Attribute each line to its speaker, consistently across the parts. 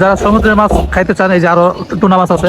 Speaker 1: যারা সমুদ্রের মাছ খাইতে চান এই যে আরও টুনা মাছ আছে।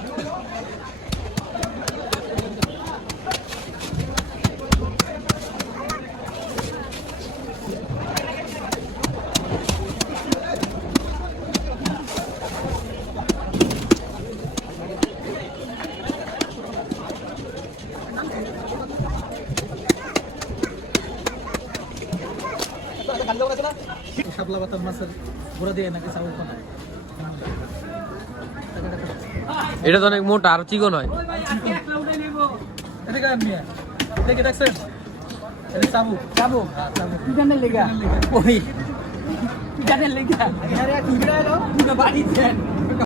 Speaker 1: শাপলা পাতার মাছের গুঁড়া দিয়ে নাকি চাউল খানা
Speaker 2: এটা তো অনেক মোটা আর চিকন হয়।
Speaker 1: এদিকে দেখে দেখছেন? এটা চাবুক। হ্যাঁ, চাবুক।
Speaker 3: কি জানেন লেগা। বাড়ি দেন